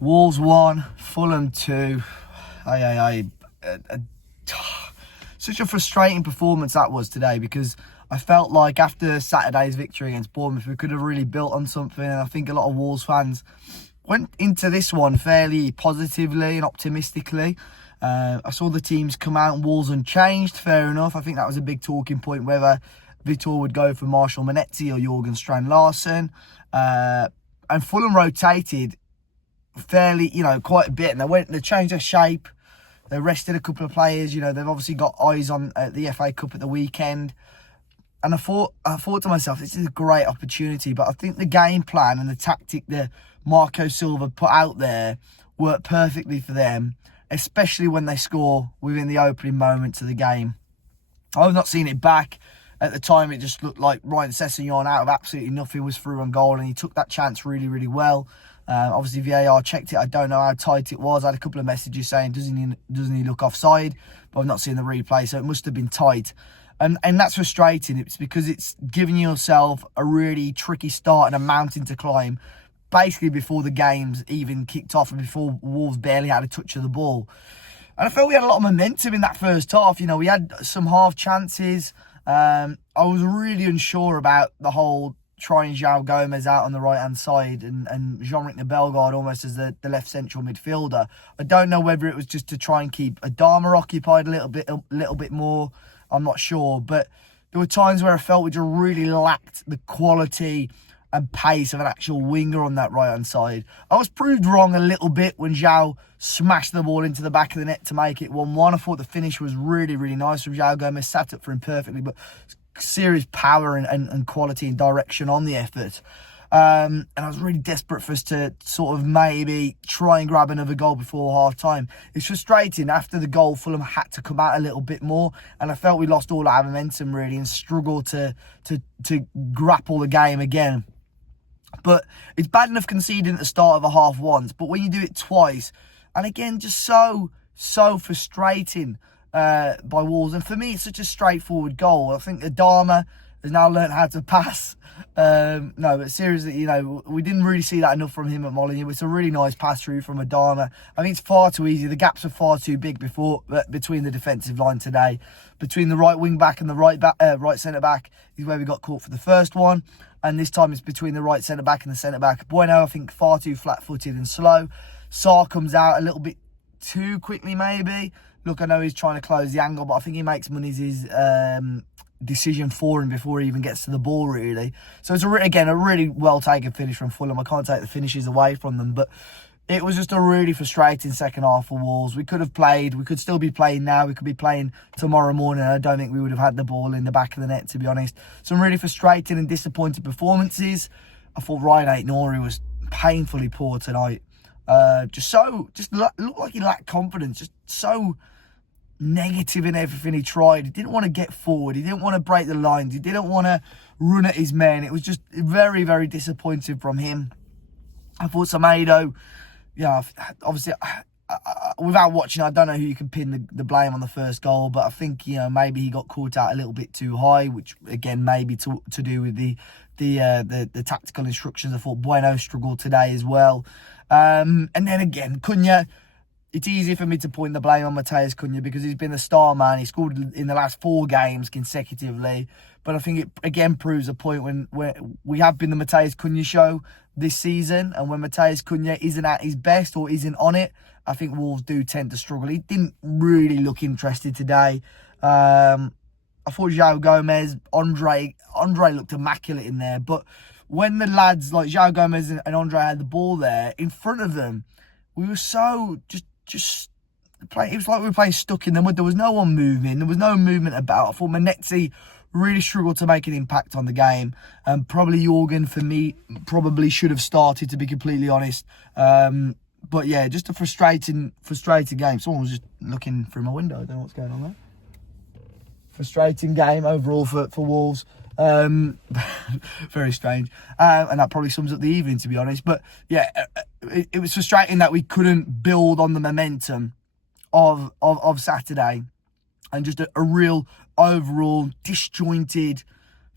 Wolves 1, Fulham 2. Such a frustrating performance that was today, because I felt like after Saturday's victory against Bournemouth, we could have really built on something. And I think a lot of Wolves fans went into this one fairly positively and optimistically. I saw the teams come out and Wolves unchanged, fair enough. I think that was a big talking point, whether Vitor would go for Marshall Manetzi or Jorgen Strand-Larsen. And Fulham rotated fairly, quite a bit. And they changed their shape. They rested a couple of players. They've obviously got eyes on the FA Cup at the weekend. And I thought to myself, this is a great opportunity. But I think the game plan and the tactic that Marco Silva put out there worked perfectly for them, especially when they score within the opening moments of the game. I've not seen it back. At the time, it just looked like Ryan Sessegnon, out of absolutely nothing, was through on goal, and he took that chance really, really well. Obviously, VAR checked it. I don't know how tight it was. I had a couple of messages saying, doesn't he look offside? But I've not seen the replay, so it must have been tight. And that's frustrating. It's because it's giving yourself a really tricky start and a mountain to climb, basically before the game's even kicked off and before Wolves barely had a touch of the ball. And I felt we had a lot of momentum in that first half. We had some half chances. I was really unsure about the whole trying João Gomez out on the right-hand side and Jean-Ric Bellegarde almost as the left central midfielder. I don't know whether it was just to try and keep Adama occupied a little bit more. I'm not sure. But there were times where I felt we just really lacked the quality and pace of an actual winger on that right-hand side. I was proved wrong a little bit when João smashed the ball into the back of the net to make it 1-1. I thought the finish was really, really nice from João Gomez, sat up for him perfectly, but serious power and quality and direction on the effort. And I was really desperate for us to sort of maybe try and grab another goal before half-time. It's frustrating. After the goal, Fulham had to come out a little bit more, and I felt we lost all our momentum, really, and struggled to grapple the game again. But it's bad enough conceding at the start of a half once, but when you do it twice, and again, just so frustrating by Wolves. And for me, it's such a straightforward goal. I think Adama has now learned how to pass. No, but seriously, we didn't really see that enough from him at Molineux. It's a really nice pass through from Adama. I think it's far too easy. The gaps are far too big between the defensive line today. Between the right wing back and the right centre back is where we got caught for the first one. And this time it's between the right centre back and the centre back. Bueno, I think, far too flat footed and slow. Sarr comes out a little bit too quickly, maybe. Look, I know he's trying to close the angle, but I think he makes Muniz's decision for him before he even gets to the ball, really. So it's, a really well-taken finish from Fulham. I can't take the finishes away from them, but it was just a really frustrating second half for Wolves. We could have played. We could still be playing now. We could be playing tomorrow morning. I don't think we would have had the ball in the back of the net, to be honest. Some really frustrating and disappointing performances. I thought Ryan Aït-Nouri was painfully poor tonight. Just looked like he lacked confidence. Just so negative in everything he tried. He didn't want to get forward. He didn't want to break the lines. He didn't want to run at his men. It was just very, very disappointing from him. I thought Semedo, obviously, without watching, I don't know who you can pin the blame on the first goal, but I think, maybe he got caught out a little bit too high, which, again, maybe to do with the tactical instructions. I thought Bueno struggled today as well. And then again, Cunha, it's easy for me to point the blame on Matheus Cunha because he's been the star man. He scored in the last 4 games consecutively. But I think it again proves a point when we have been the Matheus Cunha show this season. And when Matheus Cunha isn't at his best or isn't on it, I think Wolves do tend to struggle. He didn't really look interested today. I thought João Gomez, Andre looked immaculate in there. But when the lads like João Gomez and Andre had the ball there in front of them, we were so just playing. It was like we were playing stuck in the mud. There was no one moving. There was no movement about. I thought Manetzi really struggled to make an impact on the game. Probably Jorgen, for me, probably should have started, to be completely honest. But yeah, just a frustrating game. Someone was just looking through my window. I don't know what's going on there. Frustrating game overall for Wolves. Very strange. And that probably sums up the evening, to be honest. But yeah, it was frustrating that we couldn't build on the momentum of Saturday. And just a real overall disjointed,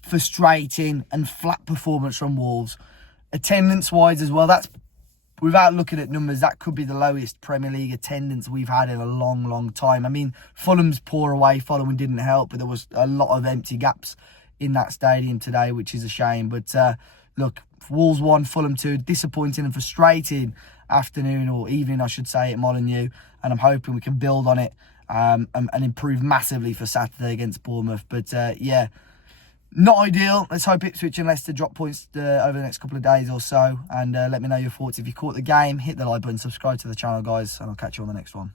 frustrating and flat performance from Wolves. Attendance-wise as well, that's without looking at numbers, that could be the lowest Premier League attendance we've had in a long, long time. I mean, Fulham's poor away following didn't help, but there was a lot of empty gaps in that stadium today, which is a shame. But look, Wolves 1, Fulham 2, disappointing and frustrating afternoon, or evening I should say, at Molineux, and I'm hoping we can build on it and improve massively for Saturday against Bournemouth. But yeah, not ideal. Let's hope Ipswich and Leicester drop points over the next couple of days or so. And let me know your thoughts. If you caught the game, hit the like button, subscribe to the channel, guys, and I'll catch you on the next one.